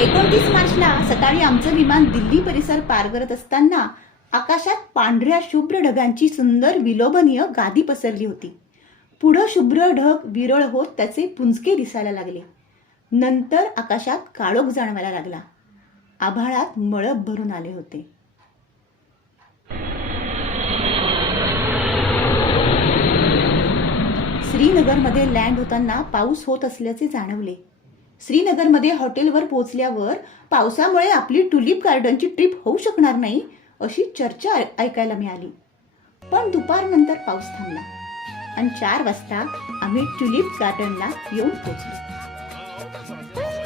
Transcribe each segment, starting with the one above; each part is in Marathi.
एकोणतीस मार्चला सकाळी आमचं विमान दिल्ली परिसर पार करत असताना आकाशात पांढऱ्या शुभ्र ढगांची सुंदर विलोभनीय गादी पसरली होती. पुढं शुभ्र ढग विरळ होत त्याचे पुंजके दिसायला लागले. नंतर आकाशात काळोख जाणवायला लागला. आभाळात मळब भरून आले होते. श्रीनगरमध्ये लँड होताना पाऊस होत असल्याचे जाणवले. श्रीनगरमध्ये हॉटेलवर पोहोचल्यावर पावसामुळे आपली टुलिप गार्डनची ट्रिप होऊ शकणार नाही अशी चर्चा ऐकायला मिळाली. पण दुपारनंतर पाऊस थांबला आणि चार वाजता आम्ही ट्युलिप गार्डनला येऊन पोहोचलो.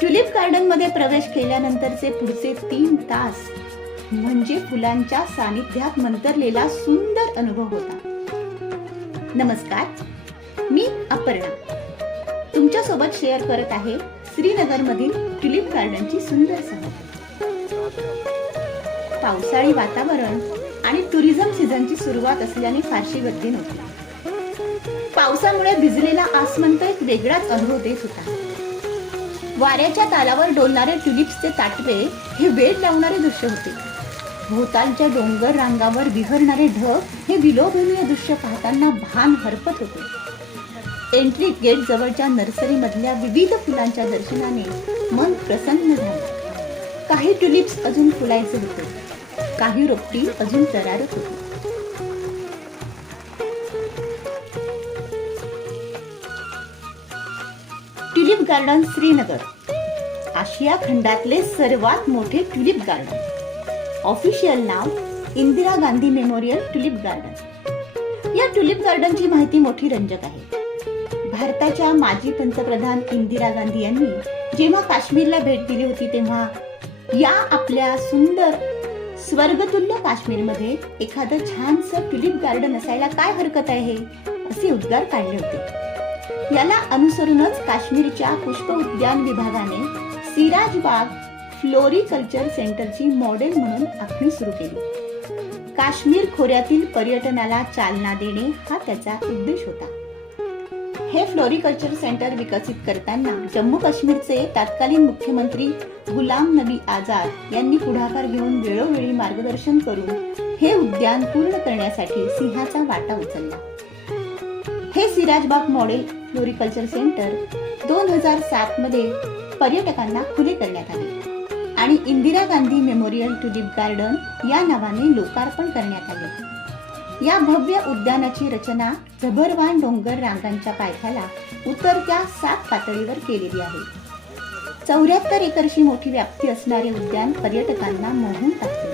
ट्युलिप गार्डनमध्ये प्रवेश केल्यानंतरचे पुढचे तीन तास म्हणजे फुलांच्या सानिध्यात मंतरलेला सुंदर अनुभव होता. नमस्कार मी अपर्णा. तुमच्यासोबत शेअर करत आहे श्रीनगर मधील ट्युलिप गार्डनची सुंदर सहल पावसाळी वातावरण आणि टुरिझम सीझनची सुरुवात असल्याने फारशी गर्दी नव्हती. पावसामुळे भिजलेला आसमंत एक वेगळाच अनुभव देत होता. वाऱ्याच्या तालावर डोलणारे ट्युलिप्सचे ताटवे हे वेळ लावणारे दृश्य होते. भोवतालच्या डोंगर रांगावर विहरणारे ढग हे विलोभनीय दृश्य पाहताना भान हरपत होते. एंट्री गेट जवळच्या नर्सरी मधल्या विविध फुलांच्या दर्शनाने मन प्रसन्न झालं. काही ट्युलिप्स अजून फुलायचे होते. काही रोपटी अजून तरारत होती. Tulip garden Srinagar. आशिया खंडातले सर्वात मोठे ट्युलिप गार्डन. ऑफिशियल नाव Indira Gandhi memorial tulip garden. या ट्युलिप गार्डनची माहिती मोठी रंजक आहे. भारताच्या माजी पंतप्रधान इंदिरा गांधी यांनी जेव्हा काश्मीरला भेट दिली होती तेव्हा या आपल्या सुंदर स्वर्गतुल्य काश्मीरमध्ये एखादं छानसं ट्युलिप गार्डन असायला काय हरकत आहे असे उद्गार काढले होते. याला अनुसरूनच काश्मीरच्या पुष्प उद्यान विभागाने सिराज बाग फ्लोरिकल्चर सेंटरची मॉडेल म्हणून आखणी सुरू केली. काश्मीर खोऱ्यातील पर्यटनाला चालना देणे हा त्याचा उद्देश होता. हे फ्लोरिकल्चर सेंटर विकसित करताना जम्मू काश्मीरचे तत्कालीन मुख्यमंत्री गुलाम नबी आझाद यांनी पुढाकार घेऊन वेळोवेळी मार्गदर्शन करून हे उद्यान पूर्ण करण्यासाठी सिंहाचा वाटा उचलला. हे सिराजबाग मॉडेल फ्लोरिकल्चर सेंटर दोन हजार सात मध्ये पर्यटकांना खुले करण्यात आले आणि Indira Gandhi memorial tulip garden या नावाने लोकार्पण करण्यात आले. या भव्य उद्यानाची रचना झभरवान डोंगर रांगांच्या पायथ्याला उतरत्या सात पातळीवर केलेली आहे. चौऱ्याहत्तर एकरशी मोठी व्याप्ती असणारे उद्यान पर्यटकांना मोहून टाकते.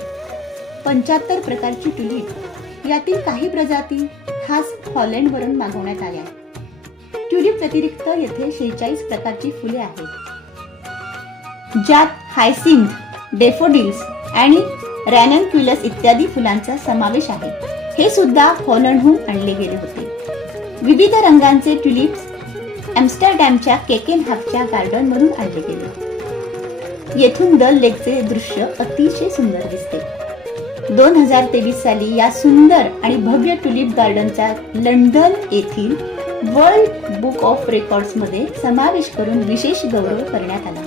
पंच्याहत्तर प्रकारची ट्युलिप यातील काही प्रजाती खास हॉलंडवरून मागवण्यात आल्या. ट्युलिप व्यतिरिक्त येथे शेहेचाळीस प्रकारची फुले आहेत. ज्यात हायसिंथ डेफोडिल्स आणि रॅननक्युलस इत्यादी फुलांचा समावेश आहे. हे सुद्धा हॉलंडहून आणले गेले होते. विविध रंगांचे ट्युलिप्स ॲम्स्टरडॅमच्या केकेन हाफच्या गार्डन मधून आणले गेले. येथून दल लेकचे दृश्य अतिशय सुंदर दिसते. दोन हजार तेवीस साली या सुंदर आणि भव्य टुलिप गार्डनचा लंडन येथील वर्ल्ड बुक ऑफ रेकॉर्ड्समध्ये समावेश करून विशेष गौरव करण्यात आला.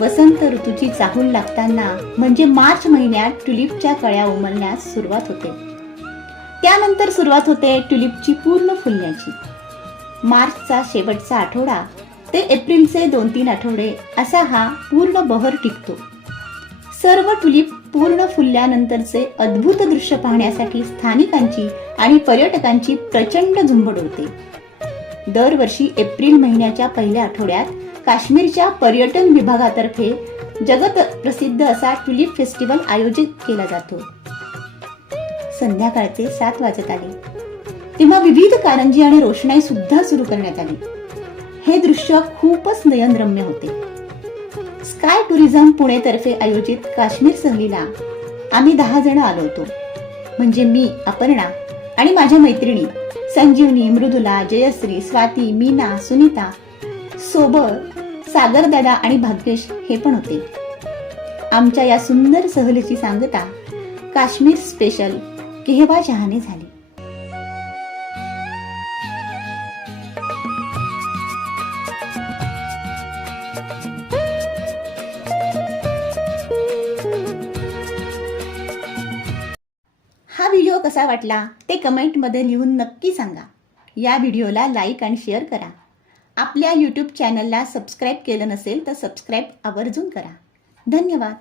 वसंत ऋतूची चाहूल लागताना म्हणजे मार्च महिन्यात ट्युलिपच्या कळ्या उमलण्यास सुरुवात होते. त्यानंतर सुरुवात होते ट्युलिपची पूर्ण फुलण्याची. मार्चचा शेवटचा आठवडा ते एप्रिलचे दोन तीन आठवडे असा हा पूर्ण बहर टिकतो. सर्व टुलिप पूर्ण फुलल्यानंतरचे अद्भुत दृश्य पाहण्यासाठी स्थानिकांची आणि पर्यटकांची प्रचंड झुंबड होते दरवर्षी एप्रिल महिन्याच्या पहिल्या आठवड्यात काश्मीरच्या पर्यटन विभागातर्फे जगत प्रसिद्ध असा ट्युलिप फेस्टिवल आयोजित केला जातो. संध्याकाळचे सात वाजत आले. तेव्हा विविध कारंजी आणि रोषणाई सुद्धा सुरू करण्यात आली. हे दृश्य खूपच नयनरम्य होते. स्काय टुरिझम पुणेतर्फे आयोजित काश्मीर सहलीला आम्ही दहा जण आलो होतो. म्हणजे मी अपर्णा आणि माझ्या मैत्रिणी संजीवनी मृदुला जयश्री स्वाती मीना सुनीता सोबत सागर दादा आणि भाग्यश हे पण होते. आमच्या या सुंदर सहलीची सांगता काश्मीर स्पेशल केहवा चहाने झाली. हा व्हिडिओ कसा वाटला ते कमेंटमध्ये लिहून नक्की सांगा. या व्हिडिओला लाईक आणि शेअर करा. आपल्या यूट्यूब चॅनलला सबस्क्राईब केलं नसेल तर सबस्क्राईब आवर्जून करा. धन्यवाद.